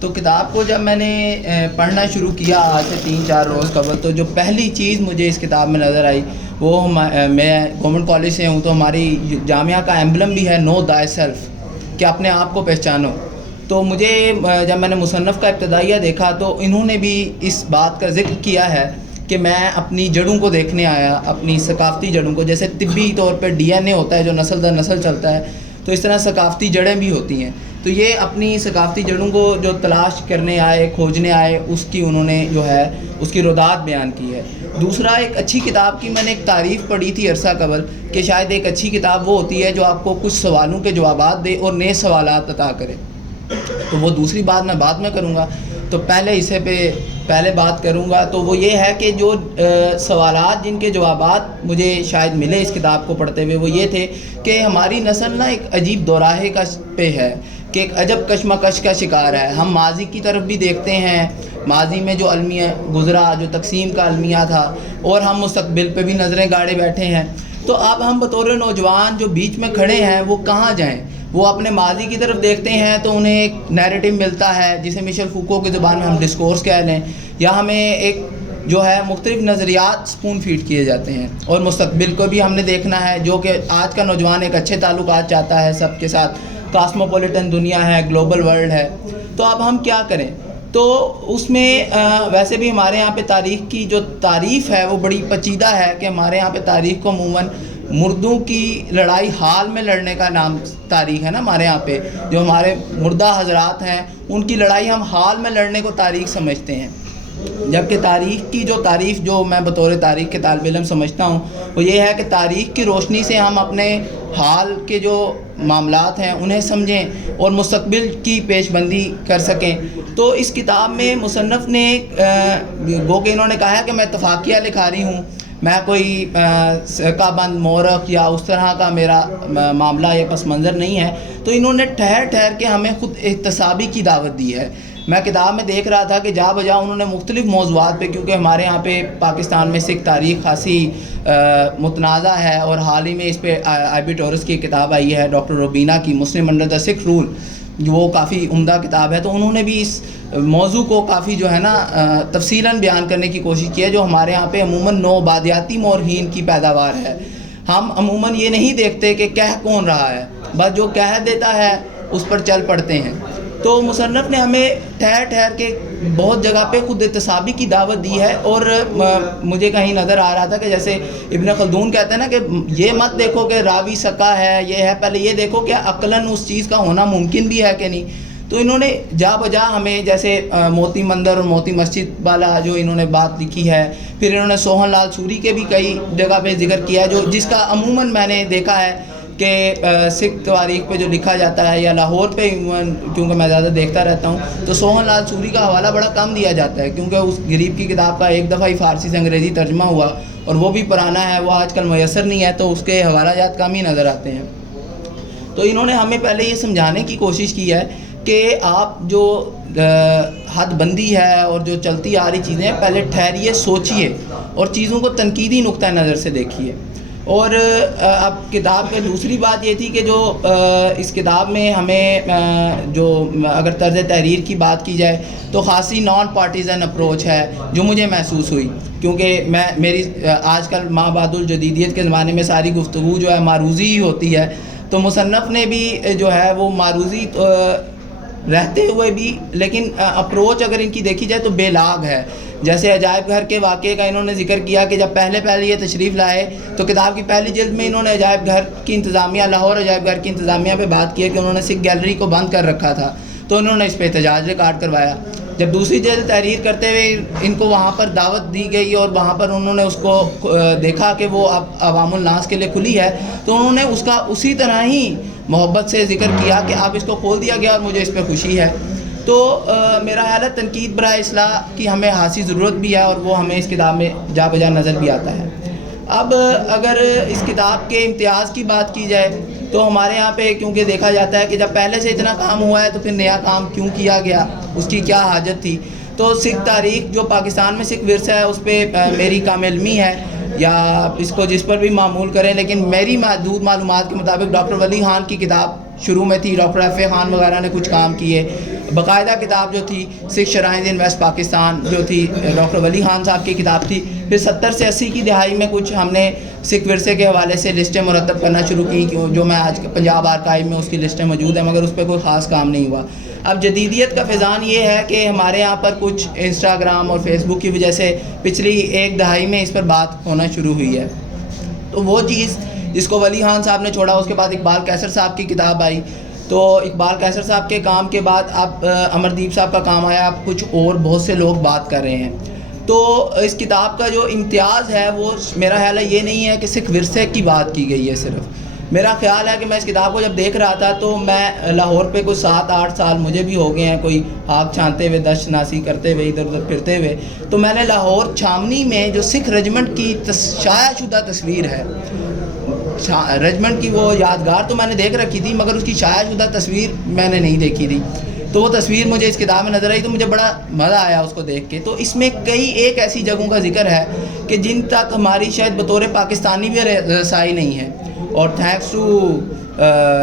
تو کتاب کو جب میں نے پڑھنا شروع کیا آج سے 3-4 روز قبل، تو جو پہلی چیز مجھے اس کتاب میں نظر آئی وہ میں گورنمنٹ کالج سے ہوں، تو ہماری جامعہ کا ایمبلم بھی ہے نو دائی سیلف، کہ اپنے آپ کو پہچانو۔ تو مجھے جب میں نے مصنف کا ابتدائیہ دیکھا تو انہوں نے بھی اس بات کا ذکر کیا ہے کہ میں اپنی جڑوں کو دیکھنے آیا، اپنی ثقافتی جڑوں کو، جیسے طبی طور پہ ڈی این اے ہوتا ہے جو نسل در نسل چلتا ہے، تو اس طرح ثقافتی جڑیں بھی ہوتی ہیں۔ تو یہ اپنی ثقافتی جڑوں کو جو تلاش کرنے آئے، کھوجنے آئے، اس کی انہوں نے جو ہے اس کی رودات بیان کی ہے۔ دوسرا، ایک اچھی کتاب کی میں نے ایک تعریف پڑھی تھی عرصہ قبل کہ شاید ایک اچھی کتاب وہ ہوتی ہے جو آپ کو کچھ سوالوں کے جوابات دے اور نئے سوالات عطا کرے۔ تو وہ دوسری بات میں بعد میں کروں گا، تو پہلے حصے پہ پہلے بات کروں گا، تو وہ یہ ہے کہ جو سوالات جن کے جوابات مجھے شاید ملے اس کتاب کو پڑھتے ہوئے، وہ یہ تھے کہ ہماری نسل نا ایک عجیب دوراہے کا پہ ہے، کہ ایک عجب کشمکش کا شکار ہے۔ ہم ماضی کی طرف بھی دیکھتے ہیں، ماضی میں جو المیہ گزرا، جو تقسیم کا المیہ تھا، اور ہم مستقبل پہ بھی نظریں گاڑے بیٹھے ہیں۔ تو اب ہم بطور نوجوان جو بیچ میں کھڑے ہیں وہ کہاں جائیں؟ وہ اپنے ماضی کی طرف دیکھتے ہیں تو انہیں ایک نیریٹو ملتا ہے جسے مشیل فوکو کی زبان میں ہم ڈسکورس کہہ لیں، یا ہمیں ایک جو ہے مختلف نظریات سپون فیڈ کیے جاتے ہیں۔ اور مستقبل کو بھی ہم نے دیکھنا ہے، جو کہ آج کا نوجوان ایک اچھے تعلقات چاہتا ہے سب کے ساتھ، کاسموپولیٹن دنیا ہے، گلوبل ورلڈ ہے۔ تو اب ہم کیا کریں؟ تو اس میں ویسے بھی ہمارے یہاں پہ تاریخ کی جو تعریف ہے وہ بڑی پیچیدہ ہے، کہ ہمارے یہاں پہ تاریخ کو عموماً مردوں کی لڑائی حال میں لڑنے کا نام تاریخ ہے نا ہمارے یہاں پہ، جو ہمارے مردہ حضرات ہیں ان کی لڑائی ہم حال میں لڑنے کو تاریخ سمجھتے ہیں، جبکہ تاریخ کی جو تعریف جو میں بطور تاریخ کے طالب علم سمجھتا ہوں وہ یہ ہے کہ تاریخ کی روشنی سے ہم اپنے حال کے جو معاملات ہیں انہیں سمجھیں اور مستقبل کی پیش بندی کر سکیں۔ تو اس کتاب میں مصنف نے گو کہ انہوں نے کہا ہے کہ میں اتفاقیہ لکھا رہی ہوں، میں کوئی کا بند مورخ یا اس طرح کا میرا معاملہ یا پس منظر نہیں ہے۔ تو انہوں نے ٹھہر ٹھہر کے ہمیں خود احتسابی کی دعوت دی ہے۔ میں کتاب میں دیکھ رہا تھا کہ جا بجا انہوں نے مختلف موضوعات پہ، کیونکہ ہمارے یہاں پہ پاکستان میں سکھ تاریخ خاصی متنازع ہے، اور حال ہی میں اس پہ آئی بی ٹورس کی کتاب آئی ہے ڈاکٹر روبینہ کی، مسلم انڈر دا سکھ رول، وہ کافی عمدہ کتاب ہے۔ تو انہوں نے بھی اس موضوع کو کافی جو ہے نا تفصیلاً بیان کرنے کی کوشش کی ہے، جو ہمارے یہاں پہ عموماً نوبادیاتی مورخین کی پیداوار ہے۔ ہم عموماً یہ نہیں دیکھتے کہ کہہ کون رہا ہے، بس جو کہہ دیتا ہے اس پر چل پڑتے ہیں۔ تو مصنف نے ہمیں ٹھہر ٹھہر کے بہت جگہ پہ خود احتسابی کی دعوت دی ہے، اور مجھے کہیں نظر آ رہا تھا کہ جیسے ابن خلدون کہتے ہیں نا کہ یہ مت دیکھو کہ راوی سکا ہے، یہ ہے، پہلے یہ دیکھو کہ عقلاً اس چیز کا ہونا ممکن بھی ہے کہ نہیں۔ تو انہوں نے جا بجا ہمیں جیسے موتی مندر اور موتی مسجد والا جو انہوں نے بات لکھی ہے، پھر انہوں نے سوہن لال سوری کے بھی کئی جگہ پہ ذکر کیا ہے، جو جس کا عموماً میں نے دیکھا ہے کہ سکھ تاریخ پہ جو لکھا جاتا ہے یا لاہور پہ کیونکہ میں زیادہ دیکھتا رہتا ہوں، تو سوہن لال سوری کا حوالہ بڑا کم دیا جاتا ہے، کیونکہ اس غریب کی کتاب کا ایک دفعہ ہی فارسی سے انگریزی ترجمہ ہوا اور وہ بھی پرانا ہے، وہ آج کل میسر نہیں ہے، تو اس کے حوالہ جات کم ہی نظر آتے ہیں۔ تو انہوں نے ہمیں پہلے یہ سمجھانے کی کوشش کی ہے کہ آپ جو حد بندی ہے اور جو چلتی آ رہی چیزیں ہیں، پہلے ٹھہریے، سوچئے اور چیزوں کو تنقیدی نقطہ نظر سے دیکھیے۔ اور اب کتاب میں دوسری بات یہ تھی کہ جو اس کتاب میں ہمیں جو اگر طرز تحریر کی بات کی جائے تو خاصی نان پارٹیزن اپروچ ہے جو مجھے محسوس ہوئی، کیونکہ میری آج کل ما بعد الجدیدیت کے زمانے میں ساری گفتگو جو ہے معروضی ہی ہوتی ہے، تو مصنف نے بھی جو ہے وہ معروضی رہتے ہوئے بھی، لیکن اپروچ اگر ان کی دیکھی جائے تو بے لاگ ہے۔ جیسے عجائب گھر کے واقعے کا انہوں نے ذکر کیا کہ جب پہلے یہ تشریف لائے تو کتاب کی پہلی جلد میں انہوں نے عجائب گھر کی انتظامیہ، لاہور عجائب گھر کی انتظامیہ پہ بات کی ہے کہ انہوں نے سکھ گیلری کو بند کر رکھا تھا، تو انہوں نے اس پہ احتجاج ریکارڈ کروایا۔ جب دوسری جلد تحریر کرتے ہوئے ان کو وہاں پر دعوت دی گئی اور وہاں پر انہوں نے اس کو دیکھا کہ وہ اب عوام الناس کے لیے کھلی ہے، تو انہوں نے اس کا اسی طرح ہی محبت سے ذکر کیا کہ اب اس کو کھول دیا گیا اور مجھے اس پہ خوشی ہے۔ تو میرا خیال ہے تنقید برائے اصلاح کی ہمیں خاصی ضرورت بھی ہے، اور وہ ہمیں اس کتاب میں جا بجا نظر بھی آتا ہے۔ اب اگر اس کتاب کے امتیاز کی بات کی جائے تو ہمارے یہاں پہ کیونکہ دیکھا جاتا ہے کہ جب پہلے سے اتنا کام ہوا ہے تو پھر نیا کام کیوں کیا گیا، اس کی کیا حاجت تھی۔ تو سکھ تاریخ جو پاکستان میں سکھ ورثہ ہے اس پہ میری کم علمی ہے، یا اس کو جس پر بھی معمول کریں، لیکن میری محدود معلومات کے مطابق ڈاکٹر ولی خان کی کتاب شروع میں تھی، ڈاکٹر ایف اے خان وغیرہ نے کچھ کام کیے، باقاعدہ کتاب جو تھی سکھ شرائن ان ویسٹ پاکستان جو تھی ڈاکٹر ولی خان صاحب کی کتاب تھی. پھر 70 سے 80 کی دہائی میں کچھ ہم نے سکھ ورثے کے حوالے سے لسٹیں مرتب کرنا شروع کی, جو میں آج پنجاب آرکائیو میں اس کی لسٹیں موجود ہیں, مگر اس پہ کوئی خاص کام نہیں ہوا. اب جدیدیت کا فیضان یہ ہے کہ ہمارے یہاں پر کچھ انسٹاگرام اور فیس بک کی وجہ سے پچھلی ایک دہائی میں اس پر بات ہونا شروع ہوئی ہے. تو وہ چیز جس کو ولی خان صاحب نے چھوڑا, اس کے بعد اقبال قیصر صاحب کی کتاب آئی, تو اقبال قیصر صاحب کے کام کے بعد اب امردیپ صاحب کا کام آیا, اب کچھ اور بہت سے لوگ بات کر رہے ہیں. تو اس کتاب کا جو امتیاز ہے وہ میرا خیال ہے یہ نہیں ہے کہ سکھ ورثے کی بات کی گئی ہے صرف. میرا خیال ہے کہ میں اس کتاب کو جب دیکھ رہا تھا تو میں لاہور پہ کوئی 7-8 سال مجھے بھی ہو گئے ہیں, کوئی آگ چھانتے ہوئے, دشت شناسی کرتے ہوئے, ادھر ادھر پھرتے ہوئے. تو میں نے لاہور چھامنی میں جو سکھ رجمنٹ کی شائع شدہ تصویر ہے, رجمنٹ کی وہ یادگار تو میں نے دیکھ رکھی تھی, مگر اس کی شائع شدہ تصویر میں نے نہیں دیکھی تھی. تو وہ تصویر مجھے اس کتاب میں نظر آئی, تو مجھے بڑا مزہ آیا اس کو دیکھ کے. تو اس میں کئی ایک ایسی جگہوں کا ذکر ہے کہ جن تک ہماری شاید بطور پاکستانی بھی رسائی نہیں ہے, اور تھینکس ٹو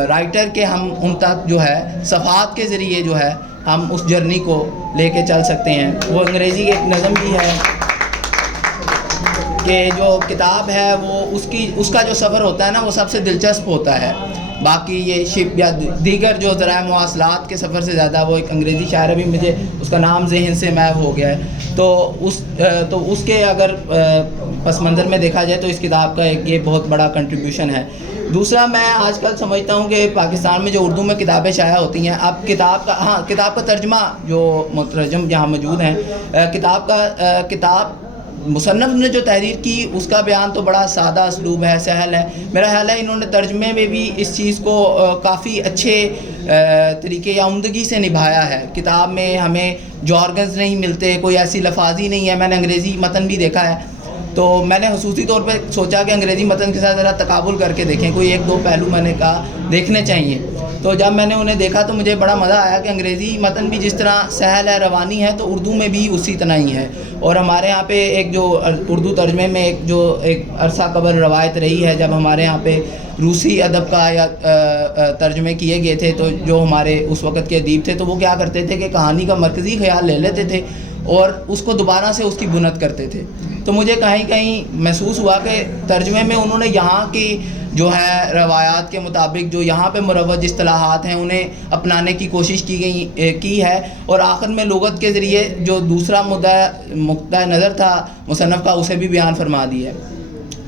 رائٹر کے ہم ان تک جو ہے صفحات کے ذریعے جو ہے ہم اس جرنی کو لے کے چل سکتے ہیں. وہ انگریزی کی ایک نظم بھی ہے کہ جو کتاب ہے وہ اس کا جو سفر ہوتا ہے نا وہ سب سے دلچسپ ہوتا ہے. باقی یہ شپ یا دیگر جو ذرائع مواصلات کے سفر سے زیادہ, وہ ایک انگریزی شاعر بھی مجھے اس کا نام ذہن سے محو ہو گیا ہے, تو اس کے اگر پس منظر میں دیکھا جائے تو اس کتاب کا ایک یہ بہت بڑا کنٹریبیوشن ہے. دوسرا, میں آج کل سمجھتا ہوں کہ پاکستان میں جو اردو میں کتابیں شائع ہوتی ہیں, اب کتاب کا ترجمہ جو مترجم جہاں موجود ہیں, کتاب مصنف نے جو تحریر کی اس کا بیان تو بڑا سادہ اسلوب ہے, سہل ہے. میرا خیال ہے انہوں نے ترجمے میں بھی اس چیز کو کافی اچھے طریقے یا عمدگی سے نبھایا ہے. کتاب میں ہمیں جارگنز نہیں ملتے, کوئی ایسی لفاظی نہیں ہے. میں نے انگریزی متن بھی دیکھا ہے, تو میں نے خصوصی طور پہ سوچا کہ انگریزی متن کے ساتھ ذرا تقابل کر کے دیکھیں, کوئی 1-2 پہلو میں نے کہا دیکھنے چاہیے. تو جب میں نے انہیں دیکھا تو مجھے بڑا مزہ آیا کہ انگریزی متن بھی جس طرح سہل ہے, روانی ہے, تو اردو میں بھی اسی طرح ہی ہے. اور ہمارے یہاں پہ ایک جو اردو ترجمے میں ایک عرصہ قبل روایت رہی ہے, جب ہمارے یہاں پہ روسی ادب کا یا ترجمے کیے گئے تھے, تو جو ہمارے اس وقت کے ادیب تھے تو وہ کیا کرتے تھے کہ کہانی کا مرکزی خیال لے لیتے تھے اور اس کو دوبارہ سے اس کی بنت کرتے تھے. تو مجھے کہیں محسوس ہوا کہ ترجمے میں انہوں نے یہاں کی جو ہے روایات کے مطابق جو یہاں پہ مروج اصطلاحات ہیں انہیں اپنانے کی کوشش کی ہے, اور آخر میں لغت کے ذریعے جو دوسرا نقطہ نظر تھا مصنف کا اسے بھی بیان فرما دیا ہے.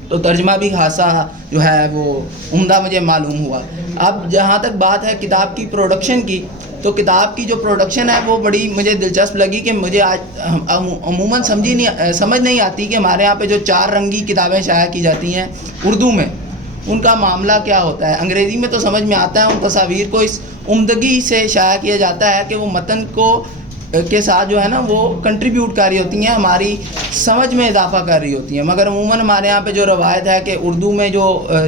تو ترجمہ بھی خاصا جو ہے وہ عمدہ مجھے معلوم ہوا. اب جہاں تک بات ہے کتاب کی پروڈکشن کی, تو کتاب کی جو پروڈکشن ہے وہ بڑی مجھے دلچسپ لگی کہ مجھے آج عموماً سمجھ نہیں آتی کہ ہمارے یہاں پہ جو 4 رنگی کتابیں شائع کی جاتی ہیں اردو میں, ان کا معاملہ کیا ہوتا ہے. انگریزی میں تو سمجھ میں آتا ہے, ان تصاویر کو اس عمدگی سے شائع کیا جاتا ہے کہ وہ متن کے ساتھ جو ہے نا وہ کنٹریبیوٹ کر رہی ہوتی ہیں, ہماری سمجھ میں اضافہ کر رہی ہوتی ہیں. مگر عموماً ہمارے یہاں پہ جو روایت ہے کہ اردو میں جو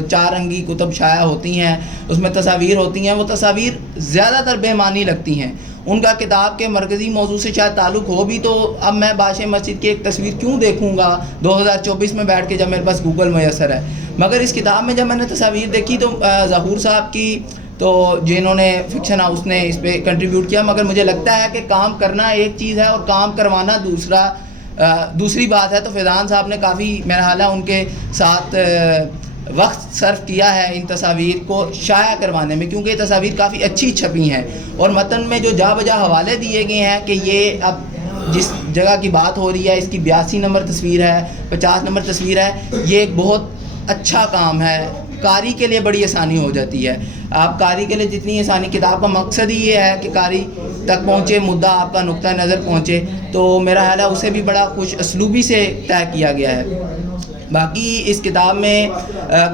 4 رنگی کتب شائع ہوتی ہیں اس میں تصاویر ہوتی ہیں, وہ تصاویر زیادہ تر بے معنی لگتی ہیں. ان کا کتاب کے مرکزی موضوع سے شاید تعلق ہو بھی, تو اب میں بادشاہ مسجد کی ایک تصویر کیوں دیکھوں گا 2024 میں بیٹھ کے جب میرے پاس گوگل میسر ہے. مگر اس کتاب میں جب میں نے تصاویر دیکھی تو ظہور صاحب کی, تو جنہوں نے فکشن ہاؤس نے اس پہ کنٹریبیوٹ کیا, مگر مجھے لگتا ہے کہ کام کرنا ایک چیز ہے اور کام کروانا دوسری بات ہے. تو فیضان صاحب نے کافی میرا خیال ہے ان کے ساتھ وقت صرف کیا ہے ان تصاویر کو شائع کروانے میں, کیونکہ یہ تصاویر کافی اچھی چھپی ہیں, اور متن میں جو جا بجا حوالے دیے گئے ہیں کہ یہ اب جس جگہ کی بات ہو رہی ہے اس کی 82 نمبر تصویر ہے, 50 نمبر تصویر ہے, یہ ایک بہت اچھا کام ہے. قاری کے لیے بڑی آسانی ہو جاتی ہے. آپ قاری کے لیے جتنی آسانی, کتاب کا مقصد ہی یہ ہے کہ قاری تک پہنچے, مدعا آپ کا نقطہ نظر پہنچے, تو میرا خیال ہے اسے بھی بڑا خوش اسلوبی سے طے کیا گیا ہے. باقی اس کتاب میں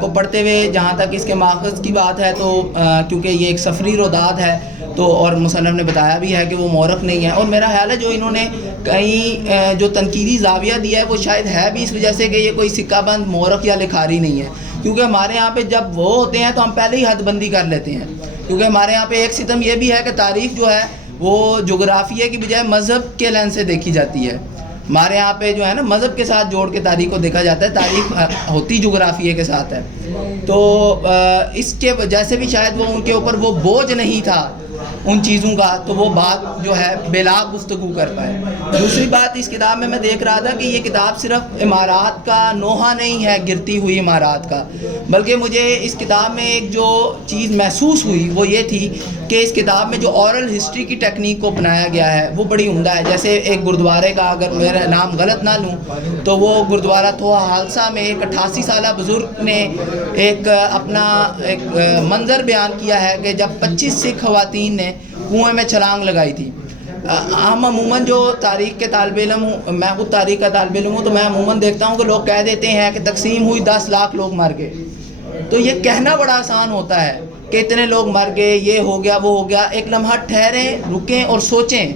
کو پڑھتے ہوئے جہاں تک اس کے ماخذ کی بات ہے, تو کیونکہ یہ ایک سفری روداد ہے, تو اور مصنف نے بتایا بھی ہے کہ وہ مورخ نہیں ہے, اور میرا خیال ہے جو انہوں نے کہیں جو تنقیدی زاویہ دیا ہے وہ شاید ہے بھی اس وجہ سے کہ یہ کوئی سکہ بند مورخ یا لکھاری نہیں ہے. کیونکہ ہمارے یہاں پہ جب وہ ہوتے ہیں تو ہم پہلے ہی حد بندی کر لیتے ہیں, کیونکہ ہمارے یہاں پہ ایک ستم یہ بھی ہے کہ تاریخ جو ہے وہ جغرافیہ کی بجائے مذہب کے لینس سے دیکھی جاتی ہے. ہمارے یہاں پہ جو ہے نا مذہب کے ساتھ جوڑ کے تاریخ کو دیکھا جاتا ہے, تاریخ ہوتی جغرافیہ کے ساتھ ہے. تو اس کے وجہ سے بھی شاید وہ ان کے اوپر وہ بوجھ نہیں تھا, ان چیزوں کا تو وہ بات جو ہے بلا گفتگو کر پائے. دوسری بات اس کتاب میں دیکھ رہا تھا کہ یہ کتاب صرف عمارات کا نوحہ نہیں ہے، گرتی ہوئی عمارات کا، بلکہ مجھے اس کتاب میں ایک جو چیز محسوس ہوئی وہ یہ تھی کہ اس کتاب میں جو اورل ہسٹری کی ٹیکنیک کو اپنایا گیا ہے وہ بڑی عمدہ ہے. جیسے ایک گردوارے کا اگر میرا نام غلط نہ لوں تو وہ گردوارہ تھوہا حالسہ میں ایک 88 سالہ بزرگ نے ایک اپنا ایک منظر بیان کیا ہے کہ جب 25 سکھ خواتین نے کنویں میں چھلانگ لگائی تھی. ہم عموماً جو تاریخ کے طالب علم ہوں، میں خود تاریخ کا طالب علم ہوں، تو میں عموماً دیکھتا ہوں کہ لوگ کہہ دیتے ہیں کہ تقسیم ہوئی 10 لاکھ لوگ مر گئے. تو یہ کہنا بڑا آسان ہوتا ہے کہ اتنے لوگ مر گئے، یہ ہو گیا وہ ہو گیا. ایک لمحہ ٹھہریں، رکیں اور سوچیں،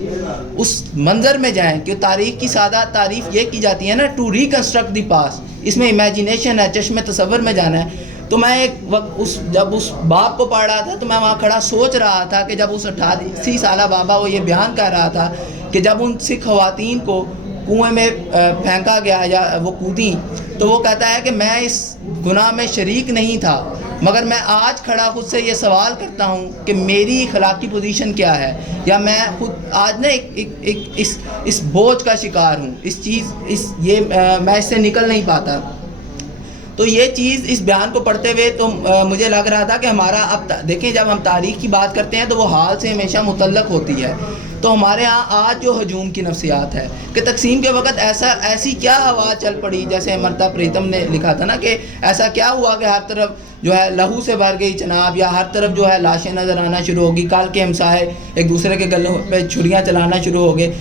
اس منظر میں جائیں کہ تاریخ کی سادہ تعریف یہ کی جاتی ہے نا، ٹو ریکنسٹرکٹ دی پاسٹ. اس میں امیجینیشن ہے، چشم تصور میں جانا ہے. تو میں ایک وقت جب اس باب کو پڑھ رہا تھا تو میں وہاں کھڑا سوچ رہا تھا کہ جب اس 88 سالہ بابا وہ یہ بیان کر رہا تھا کہ جب ان سکھ خواتین کو کنویں میں پھینکا گیا یا وہ کودیں، تو وہ کہتا ہے کہ میں اس گناہ میں شریک نہیں تھا، مگر میں آج کھڑا خود سے یہ سوال کرتا ہوں کہ میری اخلاقی پوزیشن کیا ہے، یا میں خود آج نا اس بوجھ کا شکار ہوں، میں اس سے نکل نہیں پاتا. تو یہ چیز اس بیان کو پڑھتے ہوئے تو مجھے لگ رہا تھا کہ ہمارا اب دیکھیں جب ہم تاریخ کی بات کرتے ہیں تو وہ حال سے ہمیشہ متعلق ہوتی ہے. تو ہمارے ہاں آج جو ہجوم کی نفسیات ہے کہ تقسیم کے وقت ایسی کیا ہوا چل پڑی، جیسے امرتا پریتم نے لکھا تھا نا کہ ایسا کیا ہوا کہ ہر طرف جو ہے لہو سے بھر گئی چناب، یا ہر طرف جو ہے لاشیں نظر آنا شروع ہوگی، کال کے ہمسائے ایک دوسرے کے گلوں پہ چھریاں چلانا شروع ہو گئے.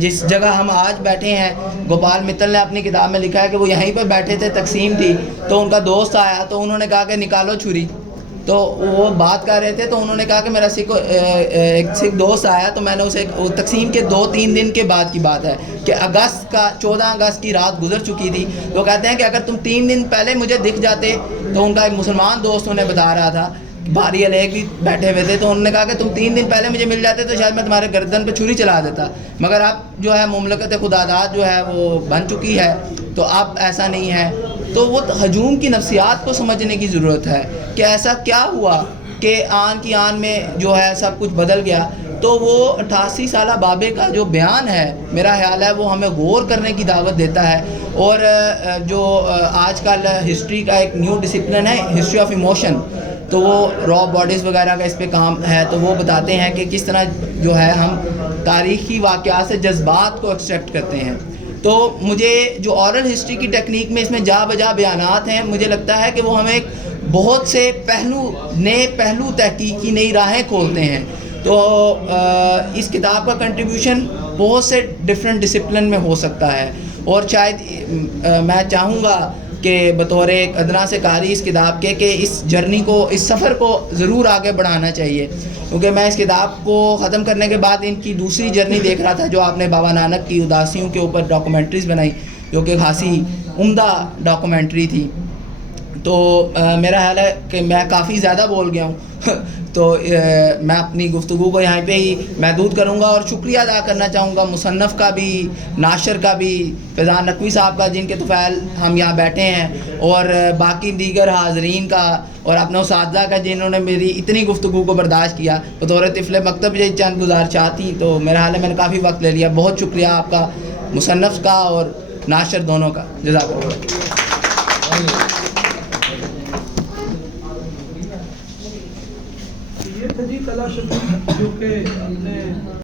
جس جگہ ہم آج بیٹھے ہیں، گوپال متل نے اپنی کتاب میں لکھا ہے کہ وہ یہیں پر بیٹھے تھے، تقسیم تھی، تو ان کا دوست آیا تو انہوں نے کہا کہ نکالو چھری. تو وہ بات کر رہے تھے تو انہوں نے کہا کہ میرا ایک سکھ دوست آیا، تو میں نے اسے تقسیم کے 2-3 دن کے بعد کی بات ہے کہ 14 اگست کی رات گزر چکی تھی. وہ کہتے ہیں کہ اگر تم 3 دن پہلے مجھے دکھ جاتے، تو ان کا ایک مسلمان دوست انہیں بتا رہا تھا، بھاری علیگ بھی بیٹھے ہوئے تھے، تو انہوں نے کہا کہ تم 3 دن پہلے مجھے مل جاتے تو شاید میں تمہارے گردن پہ چھری چلا دیتا، مگر اب جو ہے مملکت خداداد جو ہے وہ بن چکی ہے، تو اب ایسا نہیں ہے. تو وہ ہجوم کی نفسیات کو سمجھنے کی ضرورت ہے کہ ایسا کیا ہوا کہ آن کی آن میں جو ہے سب کچھ بدل گیا. تو وہ 88 سالہ بابے کا جو بیان ہے، میرا خیال ہے وہ ہمیں غور کرنے کی دعوت دیتا ہے. اور جو آج کل ہسٹری کا ایک نیو ڈسپلن ہے، ہسٹری آف ایموشن، تو وہ را باڈیز وغیرہ کا اس پہ کام ہے، تو وہ بتاتے ہیں کہ کس طرح جو ہے ہم تاریخی واقعات سے جذبات کو ایکسٹریکٹ کرتے ہیں. تو مجھے جو اورل ہسٹری کی ٹیکنیک میں اس میں جا بجا بیانات ہیں، مجھے لگتا ہے کہ وہ ہمیں بہت سے نئے پہلو تحقیق کی نئی راہیں کھولتے ہیں. تو اس کتاب کا کنٹریبیوشن بہت سے ڈیفرنٹ ڈسپلن میں ہو سکتا ہے، اور شاید میں چاہوں گا کہ بطور ایک ادنا سے قاری اس کتاب کے کہ اس جرنی کو، اس سفر کو ضرور آگے بڑھانا چاہیے. کیونکہ میں اس کتاب کو ختم کرنے کے بعد ان کی دوسری جرنی دیکھ رہا تھا جو آپ نے بابا نانک کی اداسیوں کے اوپر ڈاکومنٹریز بنائی، جو کہ خاصی عمدہ ڈاکومنٹری تھی. تو میرا خیال ہے کہ میں کافی زیادہ بول گیا ہوں تو میں اپنی گفتگو کو یہاں پہ ہی محدود کروں گا، اور شکریہ ادا کرنا چاہوں گا مصنف کا بھی، ناشر کا بھی، فیضان نقوی صاحب کا جن کے طفیل ہم یہاں بیٹھے ہیں، اور باقی دیگر حاضرین کا، اور اپنے اساتذہ کا جنہوں نے میری اتنی گفتگو کو برداشت کیا. بطور طفل مکتب یہ چند گزارشات تھیں، تو میرا حال ہے میں نے کافی وقت لے لیا. بہت شکریہ آپ کا، مصنف کا اور ناشر دونوں کا. جزاک اللہ. یہ تھا جی کلا شفیق جو کہ ہم نے